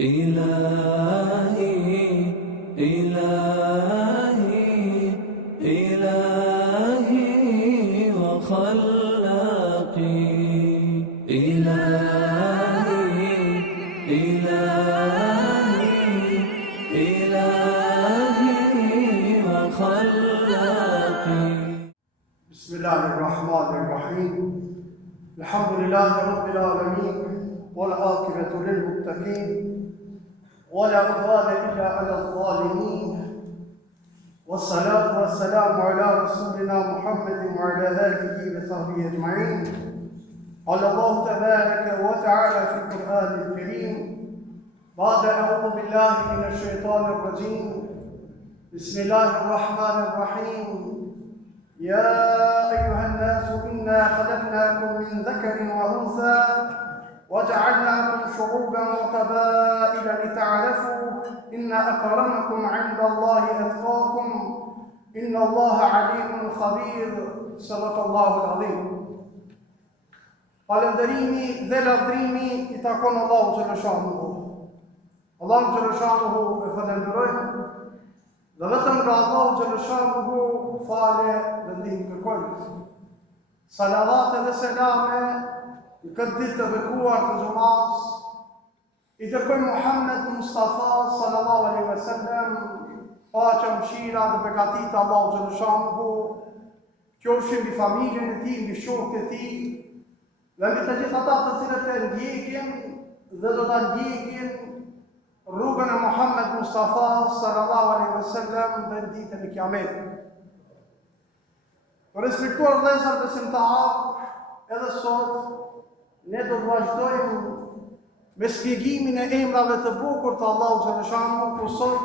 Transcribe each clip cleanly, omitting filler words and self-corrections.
إلهي إلهي إلهي وخلاقي إلهي إلهي إلهي وخلاقي. بسم الله الرحمن الرحيم. الحمد لله رب العالمين والعاقبة للمتقين ولا عدوان إلا على الظالمين والصلاة والسلام على رسولنا محمد وعلى آله وصحبه أجمعين. قال الله تبارك وتعالى في القرآن الكريم بعد أعوذ بالله من الشيطان الرجيم بسم الله الرحمن الرحيم. يا أيها الناس إنا خلقناكم من ذكر وأنثى وجعلناكم شعوبا وقبائل لتعارفوا إن أكرمكم عند الله أتقاكم إن الله عليم خبير. صدق الله العظيم. Falënderimi dhe lavdrimi I takon Allahu xhaleshanuhu. Allahu xhaleshanuhu e falenderojmë dhe vetëm nga Allahu xhaleshanuhu fale dhe ndihmë kërkojmë. Salavat dhe selame në këtë ditë të bekuar të xumas I dërgoi Muhammed Mustafa sallallahu alaihi wasallam, paqja, mëshira dhe begatit Allahu xhaleshanuhu qofshin mbi familjen e tij, mbi shokët e tij dhe mbi të gjithë ata të cilët e ndjekin dhe do ta ndjekin rrugën e Muhammed Mustafa sallallahu alaihi wasallam dhe ditën e Kiametit. Për respektuar vëllezër besimtar, edhe sot ne do të vazhdojmë me shpjegimin e emrave të bukur të Allahu xhaleshanuhu, ku sot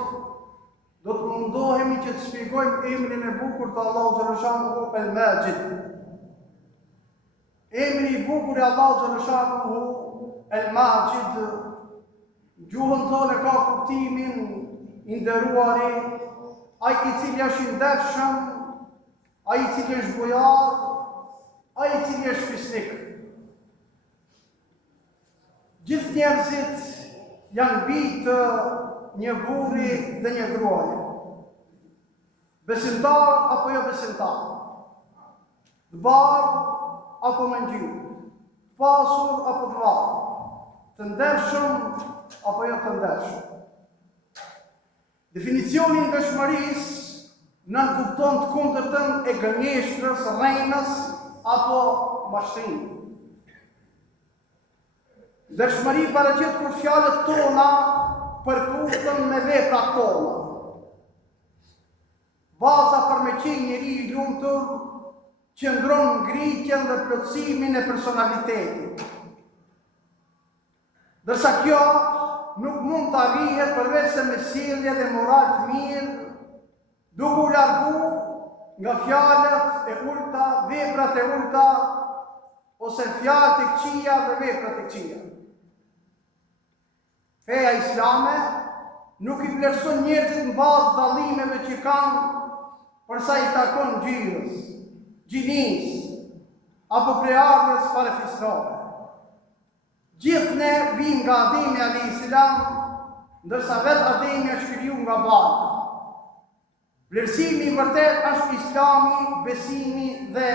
do të mundohemi që të shpjegojmë emrin e bukur të Allahu xhaleshanuhu El-Majid. Emri I bukur I Allahu xhaleshanuhu El-Majid gjuhën tonë ka kuptimin I nderuari, ai I cili është I ndershëm, ai I cili është bujar, ai I cili është fisnik. Gjithë njerëzit janë bitë një burri dhe një gruaje. Besimtar apo jo besimtar. Të bardh apo me ngjyrë. Të pasur apo të varur. Të ndershëm apo jo të ndershëm. Definicioni I ndershmërisë nën kupton të kundërtën e gënjeshtrës, rrejnës apo mashtrimit. Ndershmëri paraqet kur fjalët tona përputhen me veprat tona. Baza për me qenë njeri I lumtur qëndron ngritjen dhe plotësimin e personalitetit. Dërsa kjo nuk mund të arrihet përveç se me sjellje dhe moral të mirë, duke u largu nga fjalët e ulta, veprat e ulta, ose fjalët e këqija dhe veprat e këqija. Feja islame nuk I vlerëson njerëzit në bazë dallimeve që kanë përsa I takon ngjyrës, gjinisë, apo preardhjes farefisnore. Gjithë ne vim nga Ademi alayhis salam, ndërsa vetë Ademi është kriju nga barka. Vlerësimi I vërtet është Islami, besimi dhe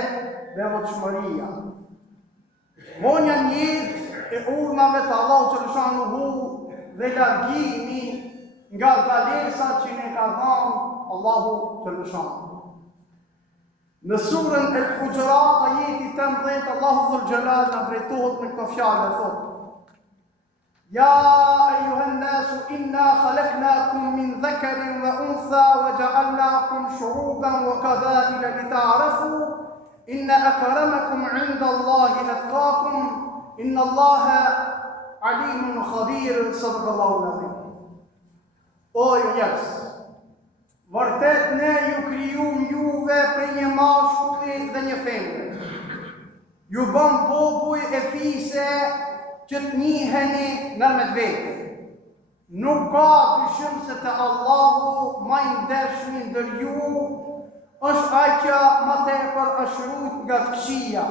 devotshmëria. Vonja njët e urnave të Allahu xhaleshanuhu dhe largimi nga dalesat që ne ka dhënë Allahu xhaleshanuhu. Në surën El-Hujurat ajeti 18 Allahu dhul xhelal na drejtohet me këto fjalë dhe thotë: Ya ayyuhan nasu inna khalaqnakum min dhakarin wa untha wa ja'alnakum shu'uban wa qabaila lita'arafu inna akramakum 'inda Allahi atqakum inna Allaha alimun khabir. Sadaqallahu al-azim. O njerëz, vërtet ne ju krijum juve prej një mashkulli dhe një femre. Ju bëm popull e fise që të njiheni nërmet vete. Nuk ka dyshim se te Allahu ma I ndershmi ndër ju është ai që ma tepër është rujt nga të këqija.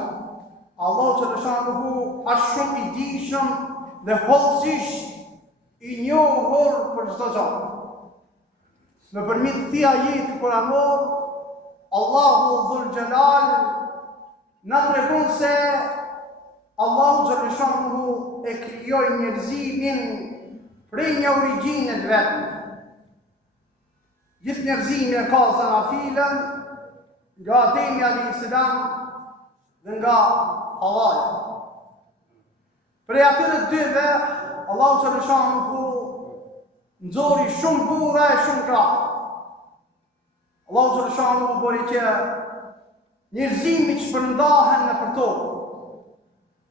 Allahu xhaleshanuhu është shumë I dijshëm dhe hollësisht i njohur për çdo gjë. Nëpërmjet këtij ajeti kuranor, Allahu Dhul Jalal na tregon se Allahu Xhaleshanuhu e krijoi njerëzimin prej një origjine të vetme. Gjithë njerëzimi e ka zanafilën nga Ademi alayhis salam dhe nga Hawaja. Prej atyre dyve, Allahu Xhaleshanuhu nxori shumë burra e shumë gra. Allahu Xhaleshanuhu bëri që njerëzimi të shpërndahen nëpër tokë,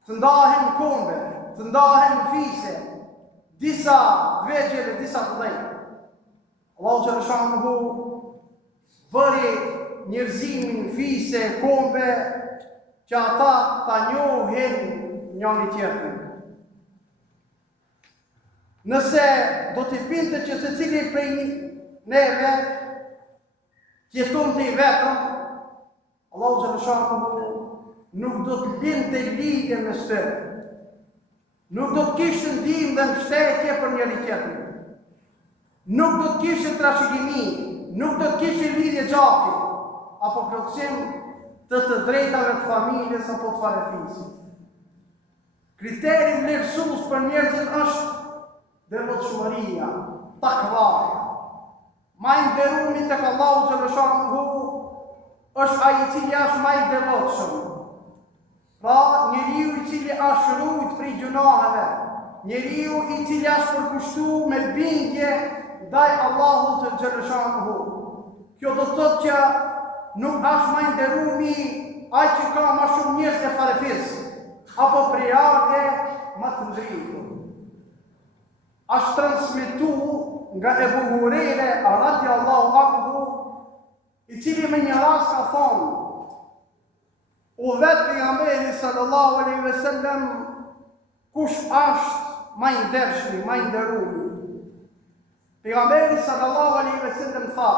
të ndahen në kombe, të ndahen në fise, disa vegjël e disa të mëdhenj. Allahu Xhaleshanuhu bëri njerëzimin fise, kombe, që ata ta njohin njëri tjetrin. Nëse do t'i binte që secili prej neve jetonte i vetëm, Allahu Xhaleshanuhu nuk do të binte lidhje me së. Nuk do të kishte ndihmë dhe mbështetje për njëri tjetrin. Nuk do të kishte trashëgimi, nuk do të kishte lidhje gjaki, apo plotësim të drejtave të familjes apo të farefisë. Kriteri vlerësues për njerëzit është devotshmëria, takvaja. Ma i nderumi tek Allahu Xhaleshanuhu është ai i cili është më i devotshëm. Pra, njeriu i cili është ruajtur prej gjunaheve, njeriu i cili është përkushtuar me bindje ndaj Allahut të Xhaleshanuhu. Kjo do të thotë që nuk është më i nderumi ai që ka më shumë njerëz të farefisë, apo priarke më të ndritur. Është transmetuar nga Ebu Hurejre radhiyallahu anhu, i cili me një rast ka thonë: u vetë pejgamberi sallallahu alaihi wasallam, kush është më i ndershëm, më i nderuar? Pejgamberi sallallahu alaihi wasallam tha: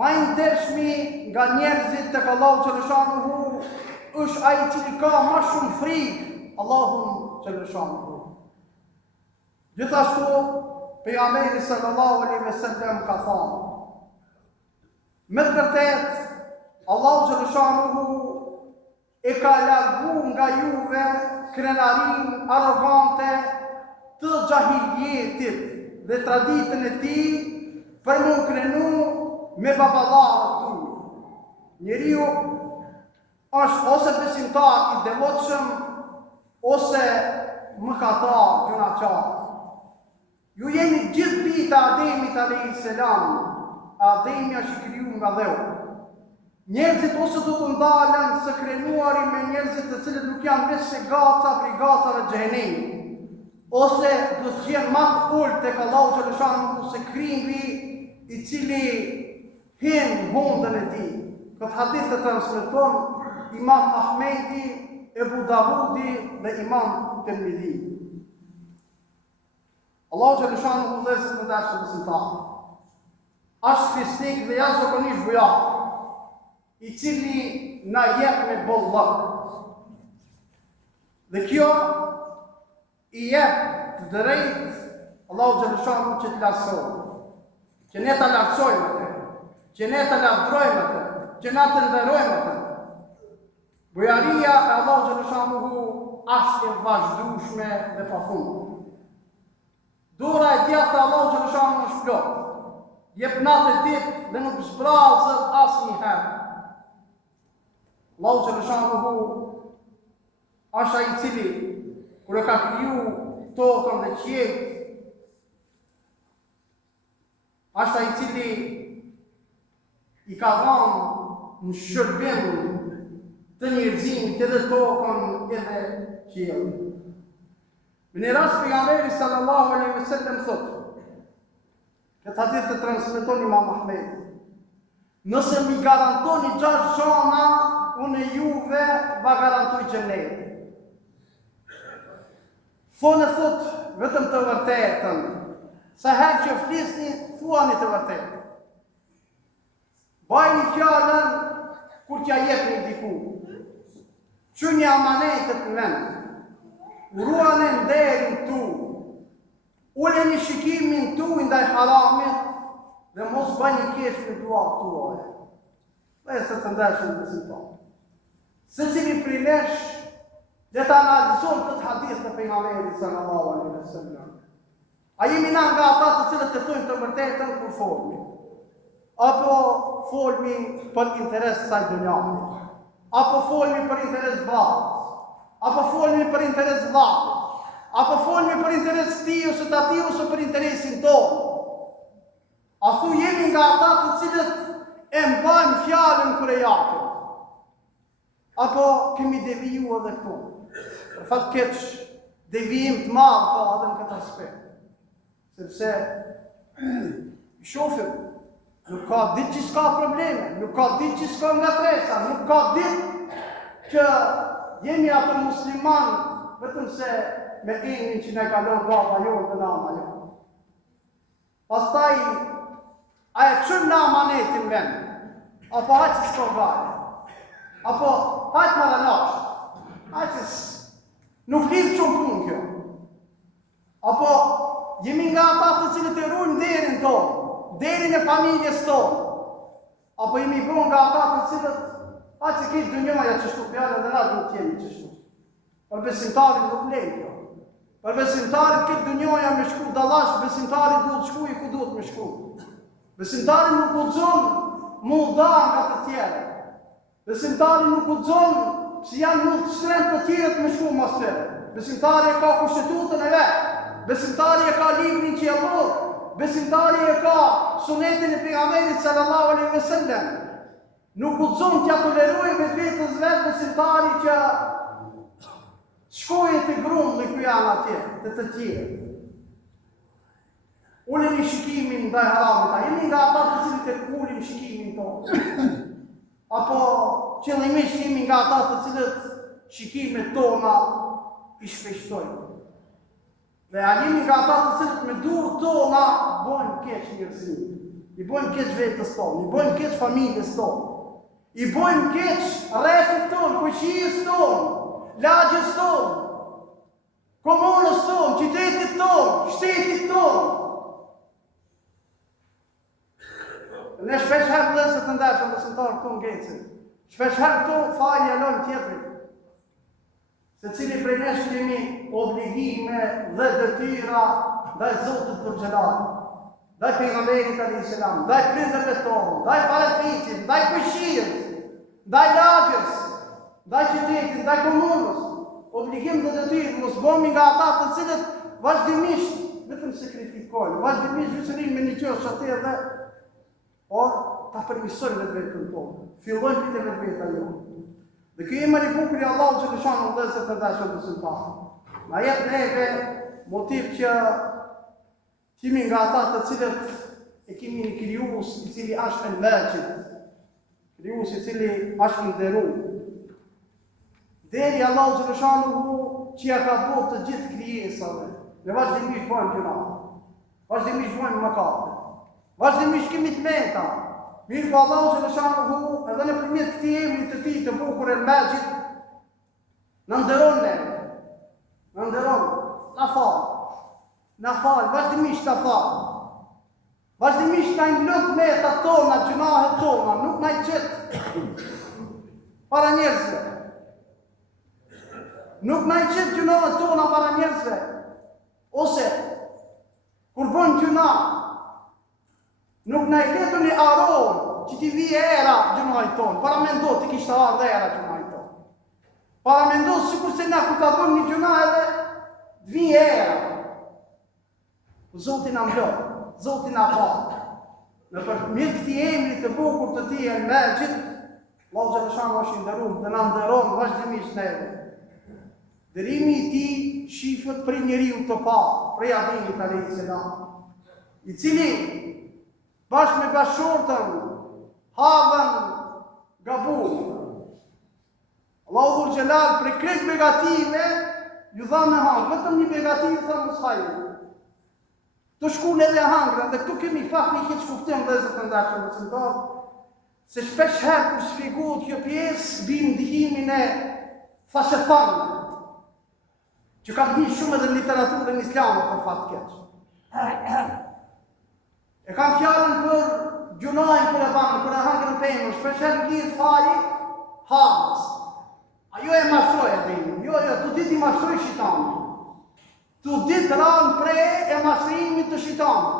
më i ndershmi nga njerëzit tek Allahu Xhaleshanuhu është ai i cili ka më shumë frikë Allahun Xhaleshanuhu. Gjithashtu pejgamberi sallallahu alaihi wasallam ka thënë: me të vërtetë Allahu Xhaleshanuhu e ka largu nga juve krenarin arrogante të xahiljetit dhe traditën e tij për më krenu me baballarët tuaj. Njeriu është ose besimtar i devotshëm ose mëkatar, gjunaqar. Ju jeni gjithë bita Ademit alayhis salam. Ademi është i krijuar nga dheu. Njerëzit ose do të ndalen së krenuari me njerëzit të cilët nuk janë veç se gaca prej gacave të xhenemit, ose do të jenë më të ulët tek Allahu Xhaleshanuhu se krimbi i cili hin bondën e tij. Këtë hadith e transmeton Imam Ahmedi, Ebu Davudi dhe Imam Tirmidhi. Allahu Xhaleshanuhu vëllezër të dashur besimtarë, është fisnik dhe jashtëzakonisht bujak, i cili na jep me bollëk. Dhe kjo i jep të drejtë Allahu Xhaleshanuhu që të lartësojë, që ne ta lartësojmë atë, që ne ta lavdrojmë atë, që na të nderojmë atë. Bujaria e Allahu Xhaleshanuhu është e vazhdueshme dhe pafund. Dora e djathtë e Allahu Xhaleshanuhu është plot, jep natë e ditë dhe nuk zbrazët asnjëherë. Allahu Xhaleshanuhu është ai i cili kur e ka kriju tokën dhe qiellin, është ai i cili i ka dhënë në shërbim të njerëzimit edhe tokën edhe qiellin. Në një rast pejgamberi sallallahu alaihi wasallam thotë, këtë hadith e transmeton Imam Ahmed: nëse mi garantoni 6 gjëra, unë e juve va garantoj xhenetin. Thonë vetëm të vërtetën. Sa herë që flisni, thuani të vërtetën. Bajni fjalën kur t'ja jepni diku. Çuni amanetet në vend. Ruani nderin tu. Uleni shikimin tuaj ndaj haramit dhe mos bëni keq me duat tuaja. Dhe se të ndeshën besimtar. Secili prej nesh le ta analizon këtë hadith të pejgamberit sallallahu alaihi wasallam. A jemi na nga ata të cilët e thojnë të vërtetën kur folmi? Apo folmi për interes saj dunjave? Apo folmi për interes babës? Apo folmi për interes vllajt? Apo folmi për interes tij ose të atij ose për interesin tonë? A thu jemi nga ata të cilët e mbajnë fjalën kur e japim? Apo kemi deviju edhe këtu? Për fat keq, devijim të madh ka edhe në këtë aspekt. Sepse shohim, nuk ka ditë që s'ka probleme, nuk ka ditë që s'ka ngatresa, nuk ka ditë që jemi ato musliman vetëm se me enin që ne kalon baba jo dhe nama jo. Pastaj, a e qërë në amanetin vend, apo haqë që s'ka gale, apo haqë maranash, haqë nuk lidhë shumë punë kjo, apo jemi nga ata të cilët e ruajmë derin tonë, derin e familjes tonë, apo jemi bërë nga ata të cilët që këtë dënjoja që shtu pjallë dhe ratë nuk jemi që shtu. Për besimtarit nuk lejnë kjo. Për besimtarit këtë dënjoja me shku dalash, besimtarit duhet shku i ku duhet me shku. Besimtarit nuk guxon mu dha nga të tjere. Besimtarit nuk guxon që janë mund të shtrenë të tjeret me shku mas tëre. Besimtarit e ka kushtetutën e vetë. Besimtarit e ka librin që e lorë. Besimtarit e ka sunetin e pejgamberit sallallahu alaihi wasallam. Nuk guxon t'ja toleroj me vetës vetë besimtari që shkojë të grumbë ku janë atje, të tjerë. Uleni shikimin ndaj haramit, a jemi nga ata të cilët e ulim shikimin tonë? Apo qëllimisht jemi nga ata të cilët shikimet tona i shpeshtojnë? Dhe a jemi nga ata të cilët me durë tona bojnë keq njerëzimit, i bojnë keq vetës tonë, i bojnë keq familjes tonë, i bojnë keq rrethit tonë, fuqijës tonë, lagjes tonë, komunës tonë, qytetit tonë, shtetit tonë. Ne shpesh herë vëllezër të ndeshëm besimtarë këtu në Gecën. Shpesh herë këtu fali e lojmë tjetrit. Secili prej nesh kemi obligime dhe detyra ndaj Zotit për xhelal, ndaj pejgamberit alayhis salam, ndaj prindërve tonë, ndaj parafiqit, ndaj fuqijës, ndaj lagjes, ndaj qytetit, ndaj komunës. Obligim dhe detyrë, mos bëmi nga ata të cilët vazhdimisht vetëm se kritikojnë, vazhdimisht veçërin me një qështë atë dhe por ta përmisojnë vetën tonë, fillojnë pite vetë jo. Dhe kjo e mëri bukuri Allahu që lëshanë në dhezë të dashën të sëntanë. Na jetë neve motiv që kemi nga ata të cilët e kemi një krijues i cili është në mërgjit, krijues i cili është në deru. Deri Allahu që lëshanë që ja ka bërë të gjithë krijesave, dhe vazhdimisht bojnë gjëra, vazhdimisht bojnë mëkate, vazhdimisht kemi të meta. Mirë po Allahu që lëshanë edhe në përmjet këti emri të ti të bukur e mërgjit, në ndëron neve, në ndëron, na falë, vazhdimisht na falë, vazhdimisht na imblot metat tona, gjunahet tona, nuk na i qëtë para njerëzve, nuk na i qëtë gjunahet tona para njerëzve, ose kur bën gjunah, nuk na i letu një aronë që ti vije era gjunajt tonë, para me ndo ti kishtë ardhe era gjunajt tonë. Para me ndo sikur se na ku ka bëm një gjunaj edhe vije era. Zotin na mblot, Zotin na falë. Në përmjet këti emri të bukur të ti e në mërgjit, Allahu xhaleshanë është i ndërum dhe na ndëron vazhdimisht neve. Dërimi i ti shifët për njeriu të parë, prej Ademit alayhis salam, i cili bashkë me bashortën, havën gabur. Allahu dhul gjelal për krejt begative, ju dha me hangë, vetëm një begative tha mos hajnë. Të shkun edhe hangrën, dhe këtu kemi pak një këtë shkuftim dhe zë të ndashën, se shpesh herë kur shpjegohet kjo pjesë, bim ndikimin e fashefanë, që ka një shumë edhe në literaturën islame për fatë keqë. E kam fjallën për gjunajnë kër e banë, kër e hangër në pemë, shpesher lidh fali, hamës. A jo e mashroj e dhimë, jo, tu dit i mashroj shitanë. Tu dit ranë pre e mashrimit të shitanë.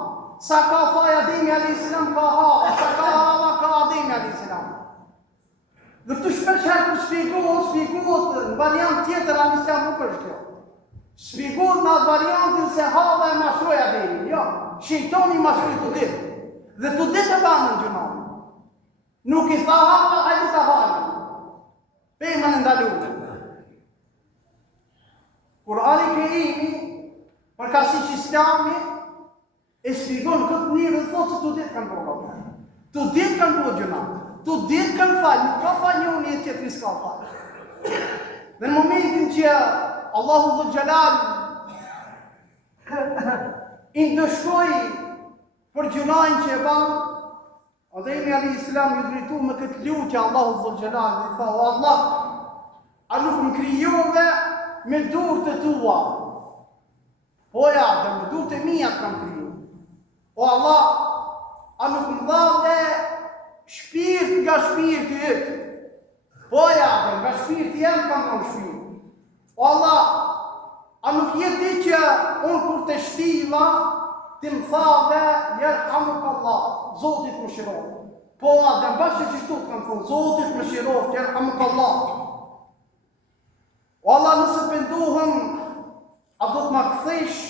Sa ka faj Ademi a.s. ka hava, sa ka hava ka Ademi a.s. Dhe këtu shpesher kër shpjegohet në variant tjetër a islam nuk është kjo. Shpjegohet në atë variantin se hava e mashroj Ademi, jo. Shejtoni mashroj tu dit. Dhe tu dit e banë në gjunajnë. Nuk i tha hava, hajde ta halë. Pejma në ndalume. Kurani Kerimi, përka si që islami, e shpigon këtë njërë dhe thotë që tu ditë kanë bërë. Tu ditë kanë bërë gjuna. Tu ditë kanë falë. Nuk ka falë një unë jetë që s'ka falë. Dhe në momentin që Allahu Dhul Gjelal i ndëshkoj për gjunajnë që e banë, Ademi a.s. ju dritu me këtë lutje Allahu Dhul Gjelal dhe i tha, o Allah, a nuk më kryove me durë të tua. Po ja, dhe me durë të mija të kam kryu. O Allah, a nuk më dhave shpirt nga shpirt të jëtë. Po ja, dhe nga shpirt jenë kam në shpirt. O Allah, a nuk jeti që unë kur të shtiva, ti më thave, jerhamuk Allah, Zotit më shirof. Po, dhe në bashkë që shtu të kanë thonë, Zotit më shirof, jerhamuk Allah. O Allah, nëse pëndohëm, a do të më këthesh,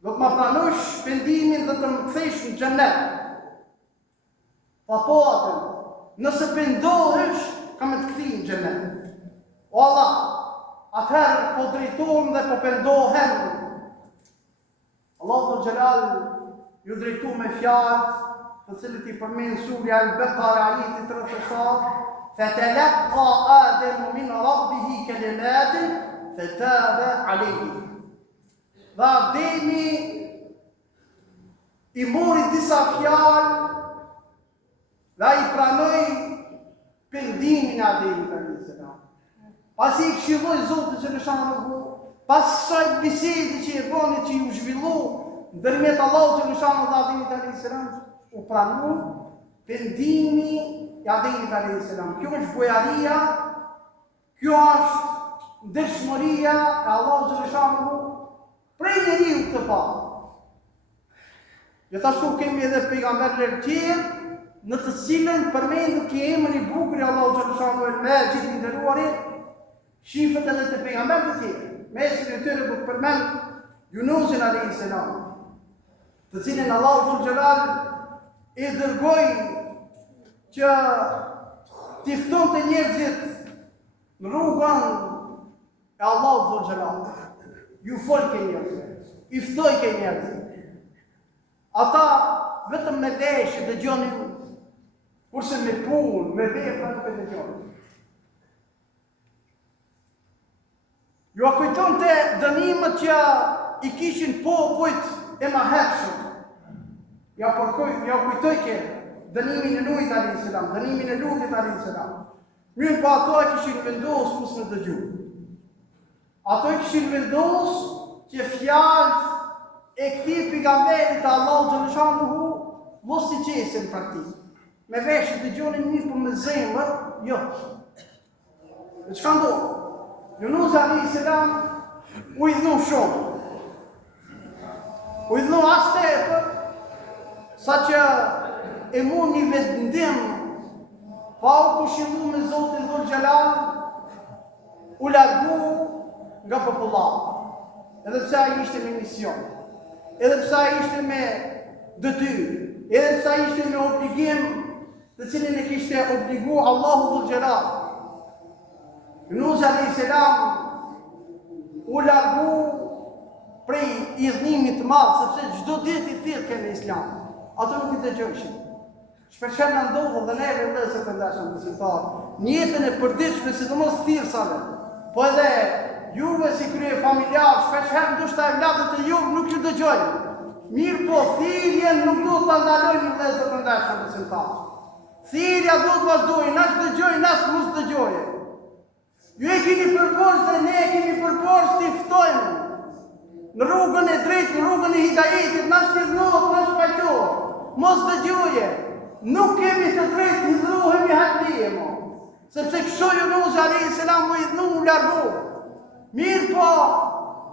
do të më pranosh pëndimin dhe të më këthesh në gjennet. Pa po atëm, nëse pëndohesh, ka me të këthi në gjennet. O Allah, atëherë po drejtohem dhe po pëndohem. Allahu Dhul Gjelal ju drejtu me fjalë, të cilët i përmenë surja Al-Baqara ajeti 37, فَتَلَقَّى آدَمُ مِنْ رَبِّهِ كَلِمَاتٍ فَتَابَ عَلَيْهِ. Dhe Ademi i mori disa fjalë dhe i pranoi pendimin e Ademit a.s. Pasi i këshilloi Zotit xhaleshanuhu, pas kësaj bisedi që e bëni që ju zhvillu ndërmjet Allahut xhaleshanuhu dhe Ademit a.s. u pranu pendimi i Ademit a.s. Kjo është bojaria, kjo është ndërshmëria e Allahut xhaleshanuhu prej njeriu të parë. Gjithashtu kemi edhe pejgamberët e tjerë në të cilën përmendet ky emër i bukur i Allahut xhaleshanuhu el-Majid i nderuarit, shifët edhe të pejgamberët e tjerë. Mesin e tyre do të përmend Yunusin a.s. të cilin Allahu Dhul Gjelal i dërgoi që t'i ftonte njerëzit në rrugën e Allahu Dhul Gjelal. Ju fol ke njerëzit, i ftoi ke njerëzit. Ata vetëm me veshë dëgjonin, kurse me punë, me vepra nuk e dëgjonin. Ju a kujtonte dënimet që i kishin popujt e mahershëm. Ja kujtoj ke dënimin e Nuhit a.s. dënimin e Lutit a.s. Mirë pa ato e kishin vendosë mos me dëgju. Ato e kishin vendosë që fjalët e këtij pejgamberit të Allahut xhaleshanuhu mos i qesin praktikë. Me veshë dëgjonin mirë, por me zemër jo. Dhe çka ndodh? Yunus a.s. u idhnu shumë. U idhnu as tepër, sa që e mu një vendim, pa u këshillu me Zotin Dhul Gjelal, u largu nga popullat. Edhe pse ai ishte me mision, edhe pse ai ishte me detyrë, edhe pse ai ishte me obligim, të cilin e kishte obligu Allahu Dhul Gjelal. Yunus a.s. u largu prej idhnimit të madh, sepse çdo ditë i thirrte në Islam. Ato nuk i dëgjojshin. Shpeshherë na ndodh dhe neve vëllezër të dashur besimtar, në jetën e përditshme, sidomos thirrsave, po edhe juve si krye familjar, shpeshherë ndoshta evladët e juve nuk ju dëgjojnë. Mirë po, thirrjen nuk do ta ndalojnë vëllezër të dashur besimtar. Thirrja do të vazhdojë, na dëgjojnë, na mos dëgjojnë. Ju e keni përposh dhe ne e kemi përposh të i ftojmë. në rrugën e drejtë, në rrugën e hidajetit, na shtirnohet, na shpajtohet. Mos dëgjoje, nuk kemi të drejtë të hidhrohemi hatlije mo. Sepse kështu Yunusi alayhis salam u idhnu u largu. Mirë po,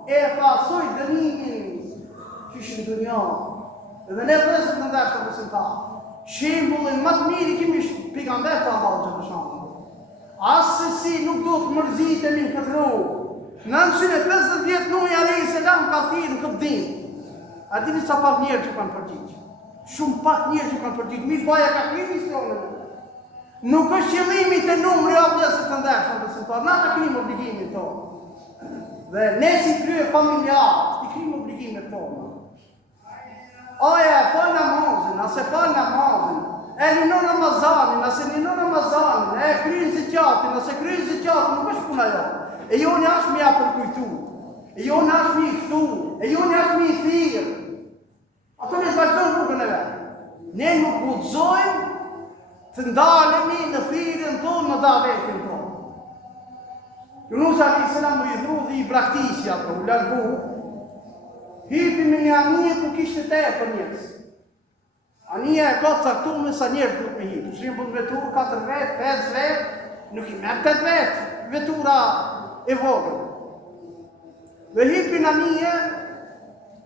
e pasoj dënimin që shë në dunja. Edhe ne vëzët në ndërë të besimtar. Shembullin më të mirë i kemi pejgamber të Allahut xhaleshahu. Asesi nuk do të mërzitemi në këtë rrugë. Në 950 vjetë Nuhi alayhis salam ka thirrë në këtë dinë. A dini sa pak njerëz që kanë përgjigj? Shumë pak njerëz që kanë përgjigj. Mirë baja ka kryer misionin. Nuk është qëllimi të numri o vëllezër të ndershëm besimtar. Na ta kemi obligimin tonë. Dhe ne si krye familjar, i kemi obligimet tona. Oja, fal namazin, ase fal namazin, e linon Ramazanin, ase linon Ramazanin, e kryen zakatin, ase kryen zakatin, nuk është puna jo. E jo një është me ja përkujtu, e jo një është me i ftu, e jo një është me i thirë. Ato ne zvajtojnë rrugën e vetë. Ne nuk guxojmë të ndalemi në thirrjen tonë, në davetin tonë. Yunusi alayhis salam u idhru dhe i braktisja ato, u largu, hipi me një anije ku kishte tepër njerëz. Anija e ka caktuar sa njerëz duhet me hip. Për shembull vetur 4 vet, 5 vet, nuk i merr 8 vet, vetura e vogël. Dhe hipin anije,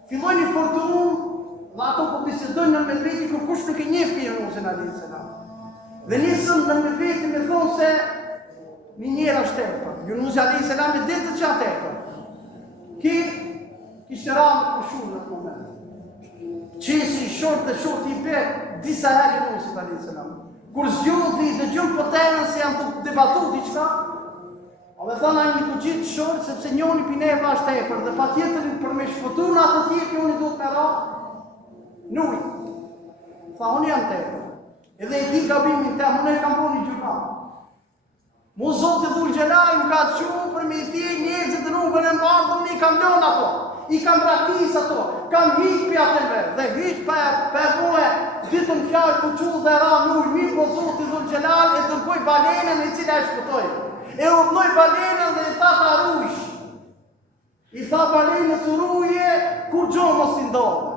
filloi një fortunë, dhe ato po bisedojnë në medveti kur kush nuk e njeh Yunusin alayhis salam. Dhe nisën në medveti me thonë se një njerë është tepër. Yunusi alayhis salam e ditë që atë tepër. Kishte rënë në kushur në atë moment. Qesi i short dhe short i be disa herë Yunusi alayhis salam. Kur zgjodhi dëgjon potërën se janë të debatu diçka, dhe thonë ai të gjithë short sepse njëri pineva është tepër dhe patjetër për me shfutur në atë tjetër njëri duhet me ra. Nuj. Tha unë jam tepër. Edhe e di gabimin tem, unë e kam bërë një gjuna. Mu Zoti Dhul Gjelal më ka të qumë për me i thirë njerëzit në rrugën e mbardhur, unë i kam lënë ato, i kam braktis ato, kam hiq për atëve, dhe hiq për muhe, ditën fjallë ku qullë dhe ra nuj, mirë po Zoti Dhul Gjelal e dërgoj balenën e cila e shpëtoj. E urdhoj balenën dhe i tha ta rujsh. I tha balenës u ruje, kur gjo mos i ndodhe.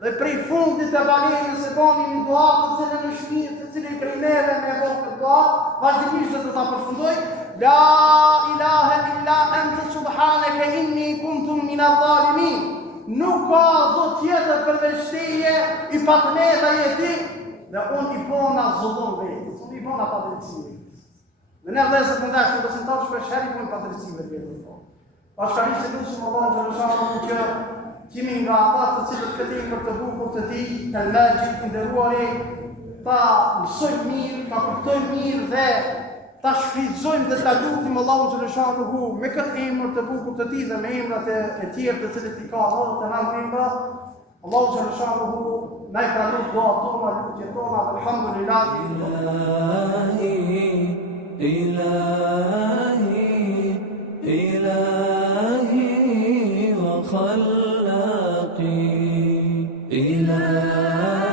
Dhe prej fundit e balenës e bani një dua të cilën në shmirë, të cilën prej neve me bërë për dua, vazhdimisht dhe ta përfundoj, La ilaha illa ente subhaneke inni kuntum mina dhalimin. Nuk ka zot tjetër përveç teje, i patmeta je ti, dhe unë i bona zullon vetës, unë i bona padrejtësive. Dhe ne vëllezër të ndërshëm besimtar shpesh herë i bojmë padrejtësive vetës. Bashkërisht e lutem Allahun xhaleshahu që kimi nga ata të cilët këtë për të bukur të tij, El Majid i nderuari, ta mësojmë mirë, ta kuptojmë mirë dhe ta shfrytëzojmë dhe ta lutim Allahun xhaleshahu me këtë emër të bukur të tij dhe me emrat e tjerë të cilët i ka Allahu të na emra. Allahu xhaleshahu na i pranon duat tona, lutjet tona, alhamdulillah. إلهي وخلاقي إلهي